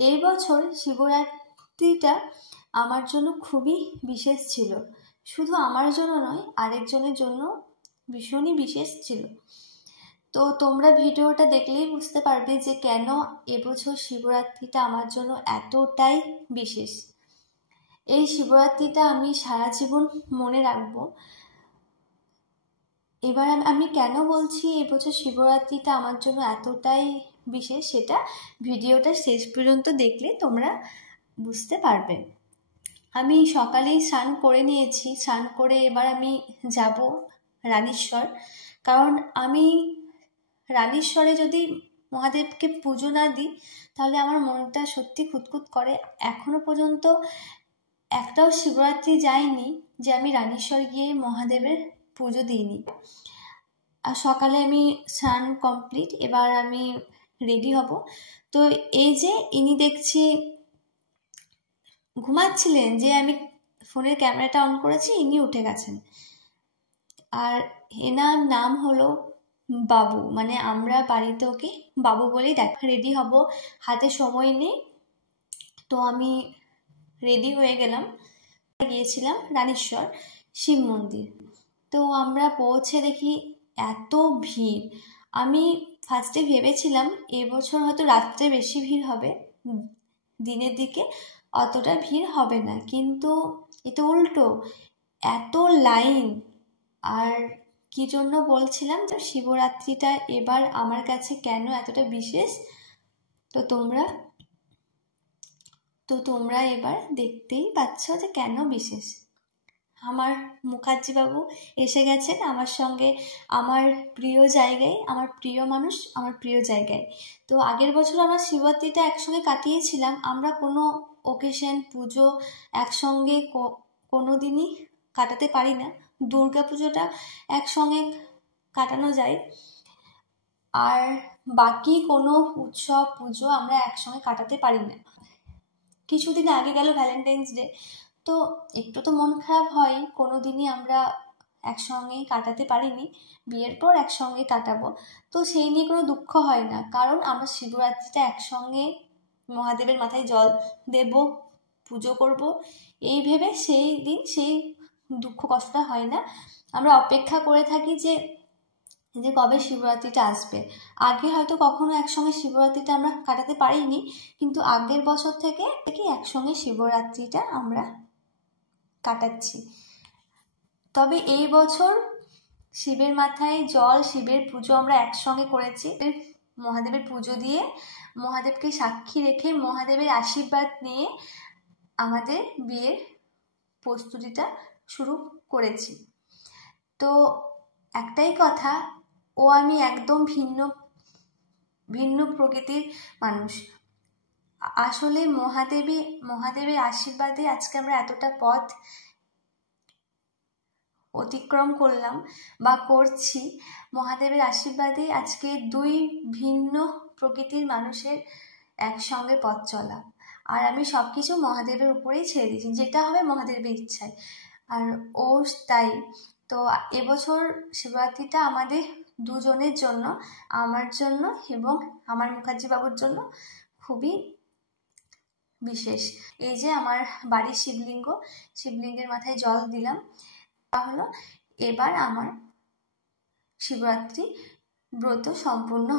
এই বছর শিবরাত্রিটা আমার জন্য খুবই বিশেষ ছিল। শুধু আমার জন্য নয়, আরেকজনের জন্য ভীষণই বিশেষ ছিল। তো তোমরা ভিডিওটা দেখলেই বুঝতে পারবে যে কেন এবছর শিবরাত্রিটা আমার জন্য এতটাই বিশেষ। এই শিবরাত্রিটা আমি সারা জীবন মনে রাখবো। এবার আমি কেন বলছি এবছর শিবরাত্রিটা আমার জন্য এতটাই বিশেষ, সেটা ভিডিওটা শেষ পর্যন্ত দেখলে তোমরা বুঝতে পারবে। আমি সকালেই স্নান করে নিয়েছি, স্নান করে এবার আমি যাব রানীশ্বর। কারণ আমি রানীশ্বরে যদি মহাদেবকে পুজো না দিই তাহলে আমার মনটা সত্যি খুঁতখুত করে। এখনো পর্যন্ত একটাও শিবরাত্রি যায়নি যে আমি রানীশ্বর গিয়ে মহাদেবের পুজো দিইনি। আর সকালে আমি স্নান কমপ্লিট, এবার আমি রেডি হব। তো এই যে ইনি দেখছি ঘুমাচ্ছিলেন, যে আমি ফোনের ক্যামেরাটা অন করেছি, ইনি উঠে গেছেন। আর এনার নাম হলো বাবু, মানে আমরা বাড়িতে ওকে বাবু বলেই দেখ। রেডি হব, হাতে সময় নেই, তো আমি রেডি হয়ে গেলাম। গিয়েছিলাম রানীশ্বর শিব মন্দির। তো আমরা পৌঁছে দেখি এত ভিড়। আমি ফার্স্টে ভেবেছিলাম এবছর হয়তো রাত্রে বেশি ভিড় হবে, দিনের দিকে অতটা ভিড় হবে না, কিন্তু এটা উল্টো, এত লাইন। আর কি জন্য বলছিলাম যে শিবরাত্রিটা এবার আমার কাছে কেন এতটা বিশেষ, তো তোমরা এবার দেখতেই পাচ্ছ যে কেন বিশেষ। আমার মুখার্জি বাবু এসে গেছেন আমার সঙ্গে, আমার প্রিয় জায়গায়, আমার প্রিয় মানুষ, আমার প্রিয় জায়গায়। তো আগের বছর আমরা শিবরাত্রিটা একসঙ্গে কাটিয়েছিলাম। আমরা কোনো ওকেশন, পুজো একসঙ্গে কোনো দিনই কাটাতে পারি না। দুর্গা পুজোটা একসঙ্গে কাটানো যায়, আর বাকি কোনো উৎসব পুজো আমরা একসঙ্গে কাটাতে পারি না। কিছুদিন আগে গেল ভ্যালেন্টাইন্স ডে, তো একটু তো মন খারাপ হয়, কোনো দিনই আমরা একসঙ্গে কাটাতে পারিনি। বিয়ের পর একসঙ্গে কাটাবো, তো সেই নিয়ে কোনো দুঃখ হয় না, কারণ আমরা শিবরাত্রিটা একসঙ্গে মহাদেবের মাথায় জল দেব, পুজো করব, এই ভেবে সেই দিন সেই দুঃখ কষ্টটা হয় না। আমরা অপেক্ষা করে থাকি যে কবে শিবরাত্রিটা আসবে। আগে হয়তো কখনো একসঙ্গে শিবরাত্রিটা আমরা কাটাতে পারিনি, কিন্তু আগের বছর থেকে একসঙ্গে শিবরাত্রিটা আমরা কাটাচ্ছি। তবে এই বছর শিবের মাথায় জল, শিবের পুজো আমরা একসঙ্গে করেছি। মহাদেবের পুজো দিয়ে, মহাদেবকে সাক্ষী রেখে, মহাদেবের আশীর্বাদ নিয়ে আমাদের বিয়ের প্রস্তুতিটা শুরু করেছি। তো একটাই কথা, ও আমি একদম ভিন্ন প্রকৃতির মানুষ। আসলে মহাদেবের আশীর্বাদে আজকে আমরা এতটা পথ অতিক্রম করলাম বা করছি। মহাদেবের আশীর্বাদে আজকে দুই ভিন্ন প্রকৃতির মানুষের একসঙ্গে পথ চলা। আর আমি সবকিছু মহাদেবের উপরেই ছেড়ে দিয়েছি, যেটা হবে মহাদেবের ইচ্ছায়, আর ও তাই। তো এবছর শিবরাত্রিটা আমাদের দুজনের জন্য, আমার জন্য এবং আমার মুখার্জি বাবুর জন্য খুবই বিশেষ। এই যে আমার বাড়ির শিবলিঙ্গের মাথায় জল দিলাম, তাহলে এবার আমার শিবরাত্রি ব্রত সম্পূর্ণ।